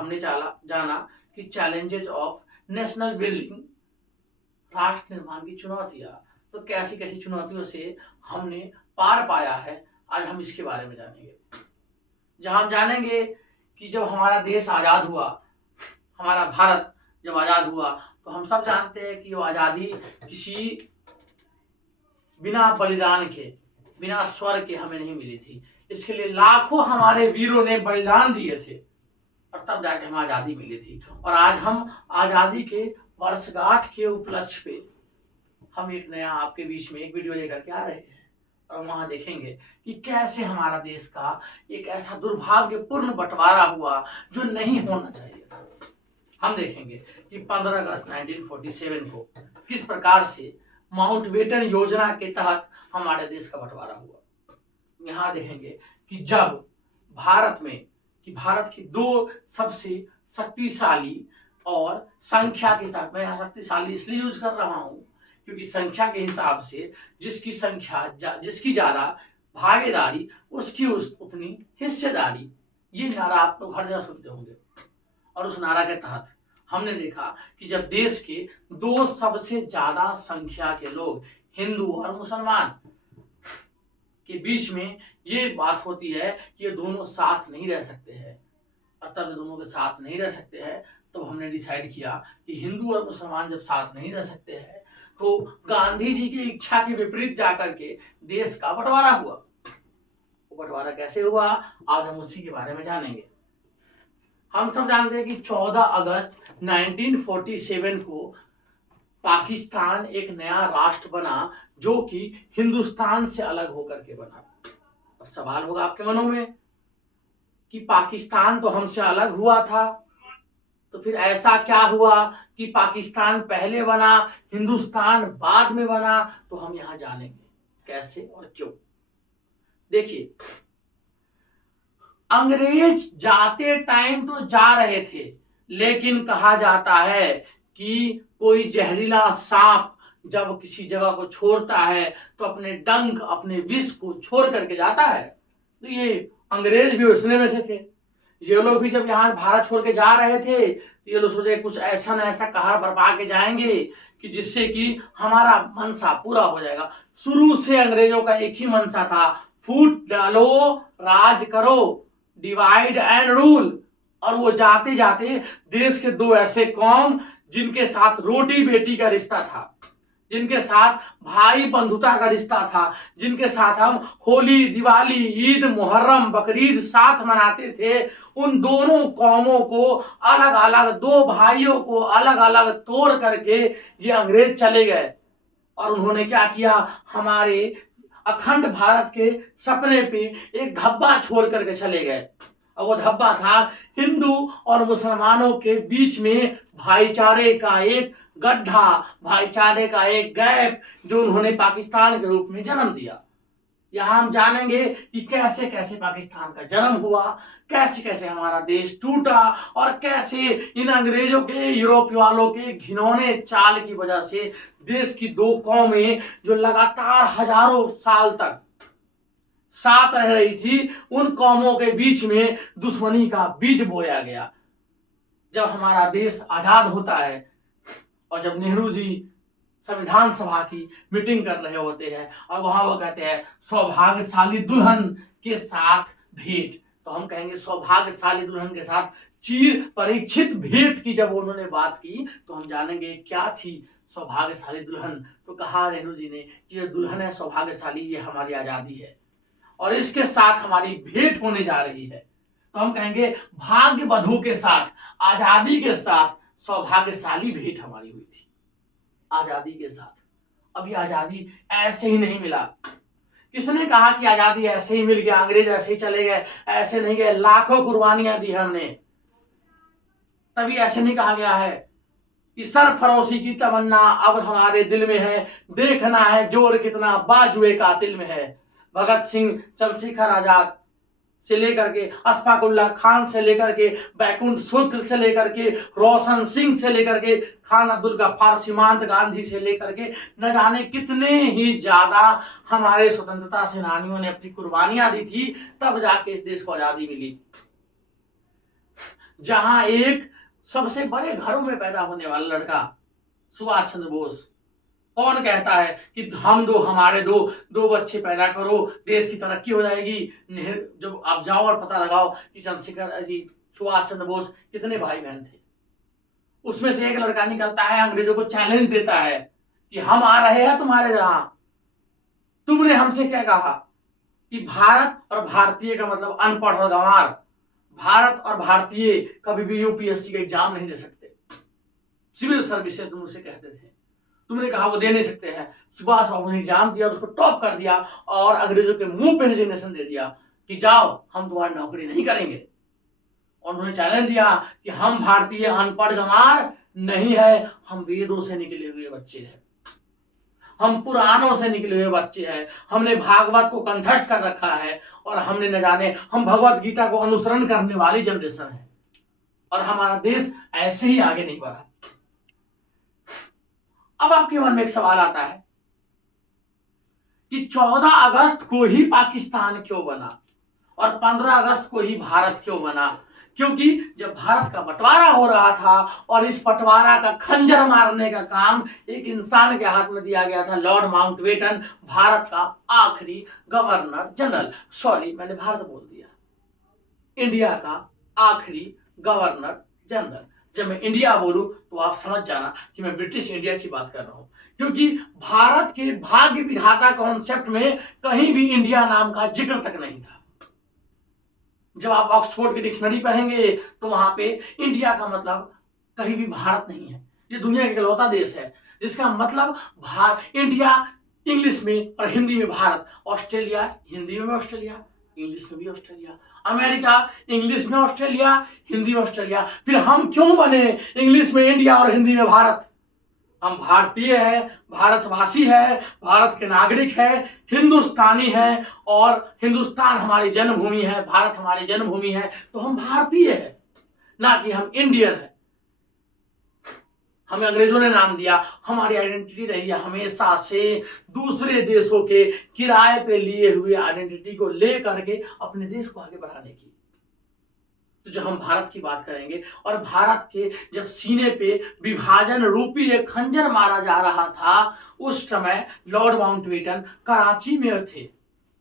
हमने जाना कि चैलेंजेस ऑफ नेशनल बिल्डिंग, राष्ट्र निर्माण की चुनौतियां। तो कैसी कैसी चुनौतियों से हमने पार पाया है, आज हम इसके बारे में जानेंगे। जहां हम जानेंगे कि जब हमारा देश आज़ाद हुआ, हमारा भारत जब आज़ाद हुआ, तो हम सब जानते हैं कि वो आज़ादी किसी बिना बलिदान के, बिना स्वर के हमें नहीं मिली थी। इसके लिए लाखों हमारे वीरों ने बलिदान दिए थे और तब जाके हमें आज़ादी मिली थी। और आज हम आज़ादी के वर्षगांठ के उपलक्ष्य पे हम एक नया आपके बीच में एक वीडियो लेकर के आ रहे हैं और वहां देखेंगे कि कैसे हमारा देश का एक ऐसा दुर्भाग्यपूर्ण बंटवारा हुआ जो नहीं होना चाहिए था। हम देखेंगे कि 15 अगस्त 1947 को किस प्रकार से माउंटबेटन योजना के तहत हमारे देश का बंटवारा हुआ। यहाँ देखेंगे कि जब भारत की दो सबसे शक्तिशाली और संख्या के साथ, मैं यहाँ शक्तिशाली इसलिए यूज कर रहा हूँ क्योंकि संख्या के हिसाब से जिसकी ज्यादा भागीदारी उसकी उतनी हिस्सेदारी, ये नारा आप लोग हर जगह सुनते होंगे। और उस नारा के तहत हमने देखा कि जब देश के दो सबसे ज्यादा संख्या के लोग, हिंदू और मुसलमान, के बीच में ये बात होती है कि ये दोनों साथ नहीं रह सकते हैं, और तब दोनों के साथ नहीं रह सकते हैं तो हमने डिसाइड किया कि हिंदू और मुसलमान जब साथ नहीं रह सकते हैं तो गांधी जी की इच्छा के विपरीत जाकर के देश का बंटवारा हुआ। वो बंटवारा कैसे हुआ, आज हम उसी के बारे में जानेंगे। हम सब जानते हैं कि 14 अगस्त 1947 को पाकिस्तान एक नया राष्ट्र बना जो कि हिंदुस्तान से अलग होकर के बना। अब सवाल होगा आपके मनों में कि पाकिस्तान तो हमसे अलग हुआ था, तो फिर ऐसा क्या हुआ कि पाकिस्तान पहले बना, हिंदुस्तान बाद में बना। तो हम यहां जानेंगे कैसे और क्यों। देखिए, अंग्रेज जाते टाइम तो जा रहे थे, लेकिन कहा जाता है कि कोई जहरीला सांप जब किसी जगह को छोड़ता है तो अपने डंक, अपने विष को छोड़ करके जाता है। तो ये अंग्रेज भी उसने में से थे। ये लोग भी जब यहाँ भारत छोड़ के जा रहे थे तो ये लोग सोचे कुछ ऐसा न ऐसा कहर बरपा के जाएंगे कि जिससे कि हमारा मनसा पूरा हो जाएगा। शुरू से अंग्रेजों का एक ही मनसा था, फूट डालो राज करो, डिवाइड एंड रूल। और वो जाते जाते देश के दो ऐसे कौम जिनके साथ रोटी बेटी का रिश्ता था, जिनके साथ भाई बंधुता का रिश्ता था, जिनके साथ हम होली, दिवाली, ईद, मुहर्रम, बकरीद साथ मनाते थे, उन दोनों कौमों को अलग अलग, दो भाइयों को अलग अलग तोड़ करके ये अंग्रेज चले गए। और उन्होंने क्या किया, हमारे अखंड भारत के सपने पे एक धब्बा छोड़ करके चले गए। और वो धब्बा था हिंदू और मुसलमानों के बीच में भाईचारे का एक गड्ढा, भाईचारे का एक गैप, जो उन्होंने पाकिस्तान के रूप में जन्म दिया। यहां हम जानेंगे कि कैसे कैसे पाकिस्तान का जन्म हुआ, कैसे कैसे हमारा देश टूटा, और कैसे इन अंग्रेजों के, यूरोप वालों के घिनौने चाल की वजह से देश की दो कौमें जो लगातार हजारों साल तक साथ रह रही थी, उन कौमों के बीच में दुश्मनी का बीज बोया गया। जब हमारा देश आजाद होता है और जब नेहरू जी संविधान सभा की मीटिंग कर रहे होते हैं और वहां वो कहते हैं सौभाग्यशाली दुल्हन के साथ भेंट, तो हम कहेंगे सौभाग्यशाली दुल्हन के साथ चिर परीक्षित भेंट की जब उन्होंने बात की तो हम जानेंगे क्या थी सौभाग्यशाली दुल्हन। तो कहा नेहरू जी ने कि ये दुल्हन है सौभाग्यशाली, ये हमारी आजादी है और इसके साथ हमारी भेंट होने जा रही है। तो हम कहेंगे भाग्य वधू के साथ, आजादी के साथ सौभाग्यशाली भेंट हमारी हुई थी, आजादी के साथ। अब ये आजादी ऐसे ही नहीं मिला। किसने कहा कि आजादी ऐसे ही मिल गया, अंग्रेज ऐसे ही चले गए? ऐसे नहीं गए, लाखों कुर्बानियां दी हमने, तभी ऐसे नहीं कहा गया है कि सरफरोशी की तमन्ना अब हमारे दिल में है, देखना है जोर कितना बाजुए कातिल में है। भगत सिंह, चंद्रशेखर आजाद से लेकर के अशफाक उल्लाह खान से लेकर के बैकुंठ शुक्ल से लेकर के रोशन सिंह से लेकर के खान अब्दुल गफ्फार, सीमांत गांधी से लेकर के न जाने कितने ही ज्यादा हमारे स्वतंत्रता सेनानियों ने अपनी कुर्बानियां दी थी, तब जाके इस देश को आजादी मिली। जहां एक सबसे बड़े घरों में पैदा होने वाला लड़का सुभाष चंद्र बोस, कौन कहता है कि हम दो हमारे दो, दो बच्चे पैदा करो देश की तरक्की हो जाएगी। जब आप जाओ और पता लगाओ कि चंद्रशेखर जी सुभाष चंद्र बोस कितने भाई बहन थे, उसमें से एक लड़का निकलता है अंग्रेजों को चैलेंज देता है कि हम आ रहे हैं तुम्हारे यहां, तुमने हमसे क्या कहा कि भारत और भारतीय का मतलब अनपढ़ और गंवार, भारत और भारतीय कभी भी यूपीएससी का एग्जाम नहीं दे सकते, सिविल सर्विसेज तुम उसे कहते थे, तुमने कहा वो दे नहीं सकते हैं। सुभाष बाबू ने एग्जाम दिया, उसको टॉप कर दिया और अंग्रेजों के मुंह पे रिजिग्नेशन दे दिया कि जाओ हम तुम्हारी नौकरी नहीं करेंगे। और उन्होंने चैलेंज दिया कि हम भारतीय अनपढ़ गंवार नहीं है, हम वेदों से निकले हुए बच्चे हैं, हम पुराणों से निकले हुए बच्चे हैं, हमने भागवत को कंठस्थ कर रखा है और हमने न जाने हम भगवत गीता को अनुसरण करने वाली जनरेशन है और हमारा देश ऐसे ही आगे नहीं बढ़ा। अब आपके मन में एक सवाल आता है कि 14 अगस्त को ही पाकिस्तान क्यों बना और 15 अगस्त को ही भारत क्यों बना? क्योंकि जब भारत का बंटवारा हो रहा था और इस बंटवारा का खंजर मारने का काम एक इंसान के हाथ में दिया गया था, लॉर्ड माउंटबेटन, भारत का आखिरी गवर्नर जनरल, सॉरी मैंने भारत बोल दिया, इंडिया का आखिरी गवर्नर जनरल। जब मैं इंडिया बोलूं तो आप समझ जाना कि मैं ब्रिटिश इंडिया की बात कर रहा हूं, क्योंकि भारत के भाग्य विधाता कॉन्सेप्ट में कहीं भी इंडिया नाम का जिक्र तक नहीं था। जब आप ऑक्सफोर्ड की डिक्शनरी पढ़ेंगे तो वहां पे इंडिया का मतलब कहीं भी भारत नहीं है, ये दुनिया का इकलौता देश है जिसका मतलब इंडिया इंग्लिश में और हिंदी में भारत, ऑस्ट्रेलिया हिंदी में ऑस्ट्रेलिया, इंग्लिश में भी ऑस्ट्रेलिया, अमेरिका इंग्लिश में ऑस्ट्रेलिया, हिंदी में ऑस्ट्रेलिया। फिर हम क्यों बने इंग्लिश में इंडिया और हिंदी में भारत? हम भारतीय है, भारतवासी है, भारत के नागरिक है, हिंदुस्तानी है और हिंदुस्तान हमारी जन्मभूमि है, भारत हमारी जन्मभूमि है, तो हम भारतीय है, ना कि हम इंडियन है। हमें अंग्रेजों ने नाम दिया, हमारी आइडेंटिटी रही है हमेशा से दूसरे देशों के किराए पे लिए हुए आइडेंटिटी को ले करके अपने देश को आगे बढ़ाने की। तो जब हम भारत की बात करेंगे और भारत के जब सीने पे विभाजन रूपी एक खंजर मारा जा रहा था, उस समय लॉर्ड माउंटबेटन कराची में थे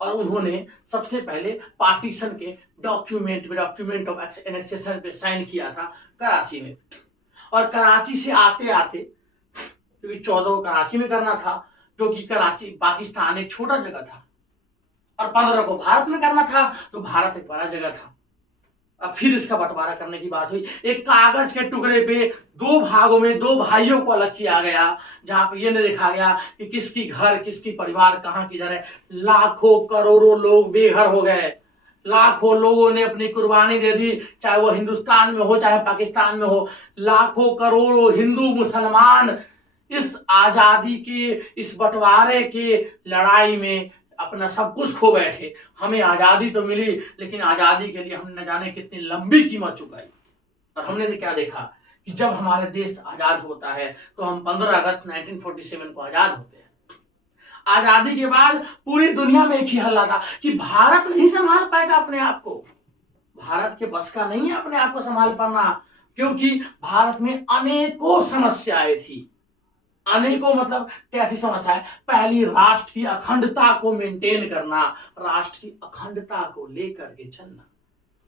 और उन्होंने सबसे पहले पार्टीशन के डॉक्यूमेंट ऑफ एनेक्सेशन पे साइन किया था कराची में। और कराची से आते आते, क्योंकि 14 को कराची में करना था, क्योंकि कराची पाकिस्तान एक छोटा जगह था, और 15 को भारत में करना था, तो भारत एक बड़ा जगह था। अब फिर इसका बंटवारा करने की बात हुई, एक कागज के टुकड़े पे 2 भागों में 2 भाइयों को अलग किया गया, जहां पे ये नहीं देखा गया कि किसकी घर किसकी परिवार कहां किधर है। लाखों करोड़ों लोग बेघर हो गए, लाखों लोगों ने अपनी कुर्बानी दे दी, चाहे वो हिंदुस्तान में हो चाहे पाकिस्तान में हो। लाखों करोड़ों हिंदू मुसलमान इस आजादी के, इस बंटवारे के लड़ाई में अपना सब कुछ खो बैठे। हमें आजादी तो मिली, लेकिन आजादी के लिए हमने न जाने कितनी लंबी कीमत चुकाई। और हमने तो क्या देखा कि जब हमारा देश आजाद होता है तो हम 15 अगस्त 1947 को आजाद होते हैं। आजादी के बाद पूरी दुनिया में एक ही हल्ला था कि भारत नहीं संभाल पाएगा अपने आप को, भारत के बस का नहीं है अपने आप को संभाल पाना, क्योंकि भारत में अनेकों समस्याएं थी। अनेकों मतलब कैसी समस्या है? पहली, राष्ट्र की अखंडता को मेंटेन करना, राष्ट्र की अखंडता को लेकर के चलना।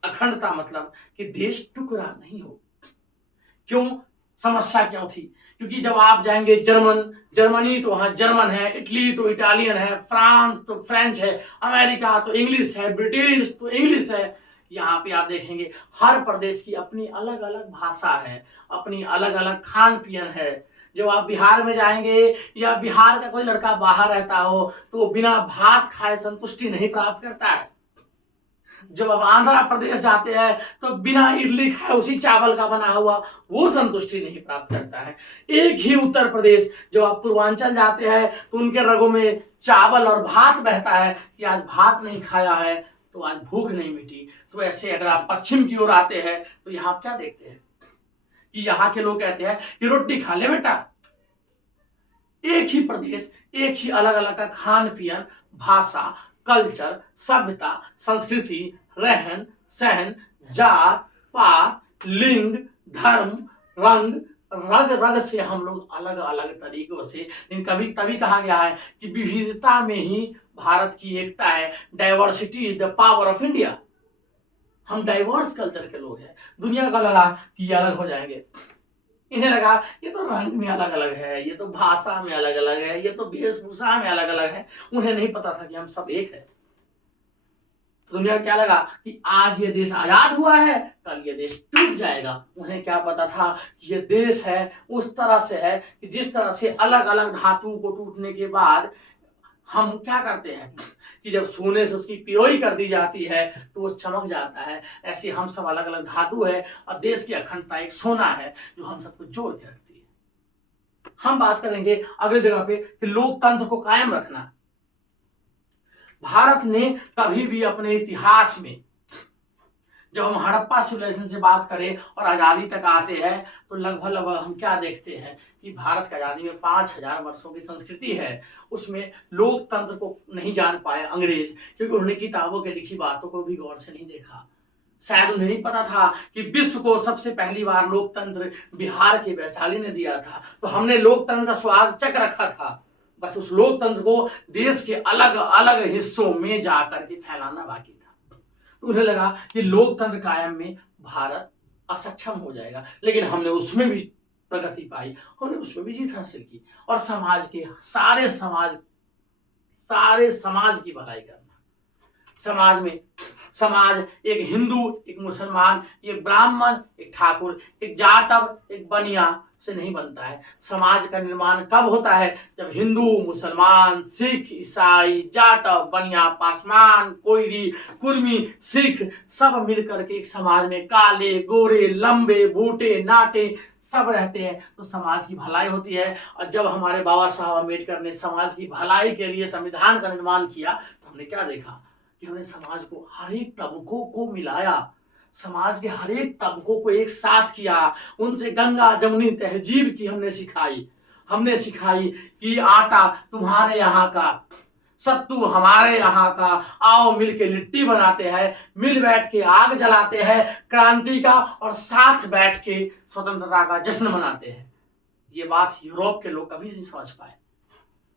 अखंडता मतलब कि देश टुकड़ा नहीं हो। क्यों समस्या क्यों थी? क्योंकि जब आप जाएंगे जर्मनी तो वहां जर्मन है, इटली तो इटालियन है, फ्रांस तो फ्रेंच है, अमेरिका तो इंग्लिश है, ब्रिटिश तो इंग्लिश है। यहाँ पे आप देखेंगे हर प्रदेश की अपनी अलग अलग भाषा है, अपनी अलग अलग खान पीन है। जब आप बिहार में जाएंगे या बिहार का कोई लड़का बाहर रहता हो तो वो बिना भात खाए संतुष्टि नहीं प्राप्त करता है। जब आप आंध्र प्रदेश जाते हैं तो बिना इडली खाए उसी चावल का बना हुआ वो संतुष्टि नहीं प्राप्त करता है। एक ही उत्तर प्रदेश, जब आप पूर्वांचल जाते हैं तो उनके रगों में चावल और भात बहता है कि आज भात नहीं खाया है तो आज भूख नहीं मिटी। तो ऐसे अगर आप पश्चिम की ओर आते हैं तो यहाँ आप क्या देखते हैं कि यहाँ के लोग कहते हैं कि रोटी खा ले बेटा। एक ही प्रदेश, एक ही अलग अलग का खान पीन, भाषा, कल्चर, सभ्यता, संस्कृति, रहन सहन, जात पात, लिंग, धर्म, रंग, रग रग से हम लोग अलग अलग तरीकों से, लेकिन कभी तभी कहा गया है कि विविधता में ही भारत की एकता है। Diversity is the power of India. हम डाइवर्स कल्चर के लोग हैं। दुनिया को लगा कि ये अलग हो जाएंगे, इन्हें लगा ये तो रंग में अलग अलग है, ये तो भाषा में अलग अलग है, ये तो वेशभूषा में अलग अलग है। उन्हें नहीं पता था कि हम सब एक है। दुनिया क्या लगा कि आज ये देश आजाद हुआ है, कल ये देश टूट जाएगा। उन्हें क्या पता था कि ये देश है उस तरह से है कि जिस तरह से अलग अलग धातुओं को टूटने के बाद हम क्या करते हैं कि जब सोने से उसकी पिरोई कर दी जाती है तो वो चमक जाता है। ऐसे हम सब अलग अलग धातु है और देश की अखंडता एक सोना है जो हम सबको जोड़ के रखती है। हम बात करेंगे अगली जगह पे कि लोकतंत्र को कायम रखना। भारत ने कभी भी अपने इतिहास में, जब हम हड़प्पा सिविलाइजेशन से बात करें और आज़ादी तक आते हैं तो लगभग हम क्या देखते हैं कि भारत की आज़ादी में 5000 वर्षों की संस्कृति है। उसमें लोकतंत्र को नहीं जान पाए अंग्रेज, क्योंकि उन्होंने किताबों के लिखी बातों को भी गौर से नहीं देखा। शायद उन्हें नहीं पता था कि विश्व को सबसे पहली बार लोकतंत्र बिहार के वैशाली ने दिया था। तो हमने लोकतंत्र का स्वाद चख रखा था, बस उस लोकतंत्र को देश के अलग अलग हिस्सों में जाकर के फैलाना बाकी था। तो उन्हें लगा कि लोकतंत्र कायम में भारत असक्षम हो जाएगा, लेकिन हमने उसमें भी प्रगति पाई, हमने उसमें भी जीत हासिल की। और समाज के सारे समाज की भलाई करना। समाज में एक हिंदू, एक मुसलमान, एक ब्राह्मण, एक ठाकुर, एक जाटव, एक बनिया से नहीं बनता है। समाज का निर्माण कब होता है? जब हिंदू, मुसलमान, सिख, ईसाई, जाटव, बनिया, पासवान, कोयरी, कुर्मी, सिख सब मिलकर के एक समाज में काले, गोरे, लंबे, बूटे, नाटे सब रहते हैं तो समाज की भलाई होती है। और जब हमारे बाबा साहब अम्बेडकर ने समाज की भलाई के लिए संविधान का निर्माण किया तो हमने क्या देखा कि हमने समाज को हर एक तबकों को मिलाया, समाज के हर एक तबकों को एक साथ किया। उनसे गंगा जमुनी तहजीब की हमने सिखाई कि आटा तुम्हारे यहाँ का, सत्तू हमारे यहाँ का, आओ मिल के लिट्टी बनाते हैं, मिल बैठ के आग जलाते हैं क्रांति का, और साथ बैठ के स्वतंत्रता का जश्न मनाते हैं। ये बात यूरोप के लोग कभी नहीं समझ पाए।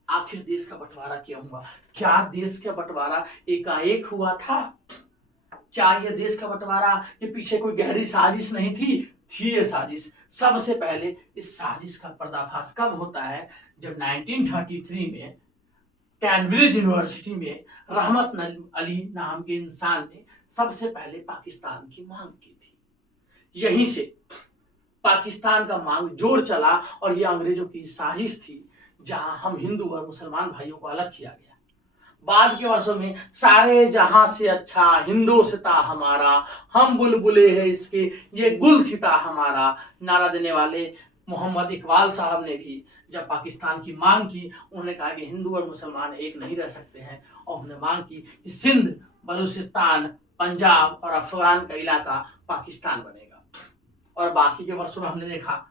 आखिर देश का बंटवारा क्यों हुआ? क्या देश का बंटवारा एकाएक हुआ था? क्या यह देश का बंटवारा के पीछे कोई गहरी साजिश नहीं थी ये साजिश। सबसे पहले इस साजिश का पर्दाफाश कब होता है? जब 1933 में कैम्ब्रिज यूनिवर्सिटी में रहमत अली नाम के इंसान ने सबसे पहले पाकिस्तान की मांग की थी। यहीं से पाकिस्तान का मांग जोर चला और यह अंग्रेजों की साजिश थी, जहां हम हिंदू और मुसलमान भाइयों को अलग किया गया। बाद के वर्षों में सारे जहां से अच्छा हिंदुस्ता हमारा, हम बुलबुले हैं इसके, ये गुलसिता हमारा नारा देने वाले मोहम्मद इकबाल साहब ने भी जब पाकिस्तान की मांग की, उन्होंने कहा कि हिंदू और मुसलमान एक नहीं रह सकते हैं। और उन्होंने मांग की कि सिंध, बलूचिस्तान, पंजाब और अफगान का इलाका पाकिस्तान बनेगा। और बाकी के वर्षों में हमने देखा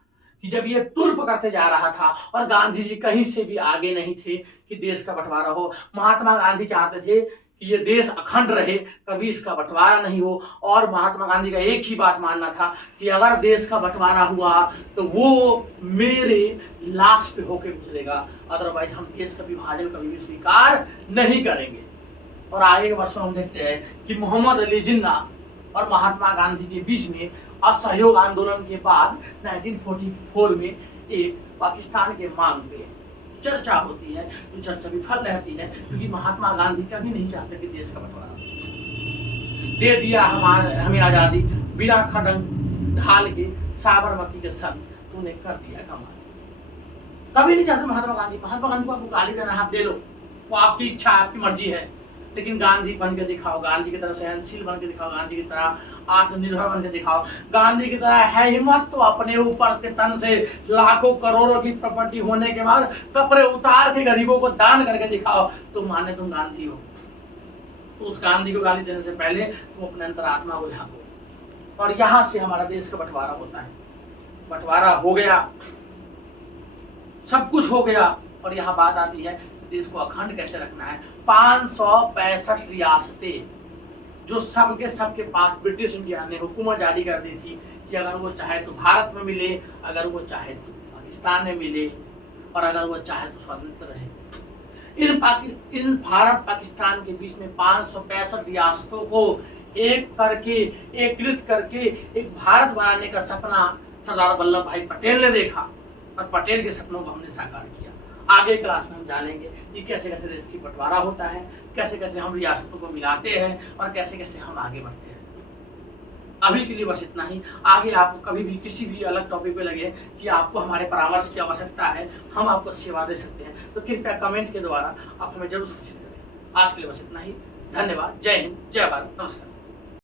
कि जब ये तुर पकड़ते जा रहा था और गांधी जी कहीं से भी आगे नहीं थे कि देश का बंटवारा हो। महात्मा गांधी चाहते थे कि ये देश अखंड रहे, कभी इसका बंटवारा नहीं हो। और महात्मा गांधी का एक ही बात मानना था कि अगर देश का बंटवारा हुआ तो वो मेरे लाश पे होके गुजरेगा, अदरवाइज हम देश का विभाजन कभी भी स्वीकार नहीं करेंगे। और आगे के वर्षों में हम देखते हैं कि मोहम्मद अली जिन्ना और महात्मा गांधी के बीच में असहयोग आंदोलन के बाद 1944 में एक पाकिस्तान के मांग पे चर्चा होती है, जो चर्चा विफल रहती है क्योंकि महात्मा गांधी कभी नहीं चाहते कि देश का बंटवारा दे दिया हमें आजादी, बिना खड़ंग ढाल के साबरमती के संग तूने कर दिया कमाल। कभी नहीं चाहते महात्मा गांधी को आपको गाली देना आप दे लो, वो आपकी इच्छा, आपकी मर्जी है, लेकिन गांधी बन के दिखाओ, गांधी की तरह सहनशील बन के दिखाओ, गांधी की तरह आत्मनिर्भर बन के दिखाओ, गांधी की तरह है हिम्मत तो अपने ऊपर के तन से लाखों करोड़ों की प्रॉपर्टी होने के बाद कपड़े उतार के गरीबों को दान करके दिखाओ, तो माने तुम गांधी हो। तो उस गांधी को गाली देने से पहले तुम अपने अंतरात्मा को झांको। और यहां से हमारा देश का बंटवारा होता है। बंटवारा हो गया, सब कुछ हो गया, और यहाँ बात आती है देश को अखंड कैसे रखना है। 565 रियासतें जो सबके पास ब्रिटिश इंडिया ने हुकूमत जारी कर दी थी कि अगर वो चाहे तो भारत में मिले, अगर वो चाहे तो पाकिस्तान में मिले, और अगर वो चाहे तो स्वतंत्र रहे। इन भारत पाकिस्तान के बीच में 565 रियासतों को एक करके, एकीकृत करके एक भारत बनाने का सपना सरदार वल्लभ भाई पटेल ने देखा, और पटेल के सपनों को हमने साकार किया। आगे क्लास में हम जानेंगे कि कैसे कैसे देश की बंटवारा होता है, कैसे कैसे हम रियासतों को मिलाते हैं, और कैसे कैसे हम आगे बढ़ते हैं। अभी के लिए बस इतना ही। आगे आपको कभी भी किसी भी अलग टॉपिक पे लगे कि आपको हमारे परामर्श की आवश्यकता है, हम आपको सेवा दे सकते हैं, तो कृपया कमेंट के द्वारा आप हमें जरूर सूचित करें। आज के लिए बस इतना ही। धन्यवाद। जय हिंद, जय भारत, नमस्कार।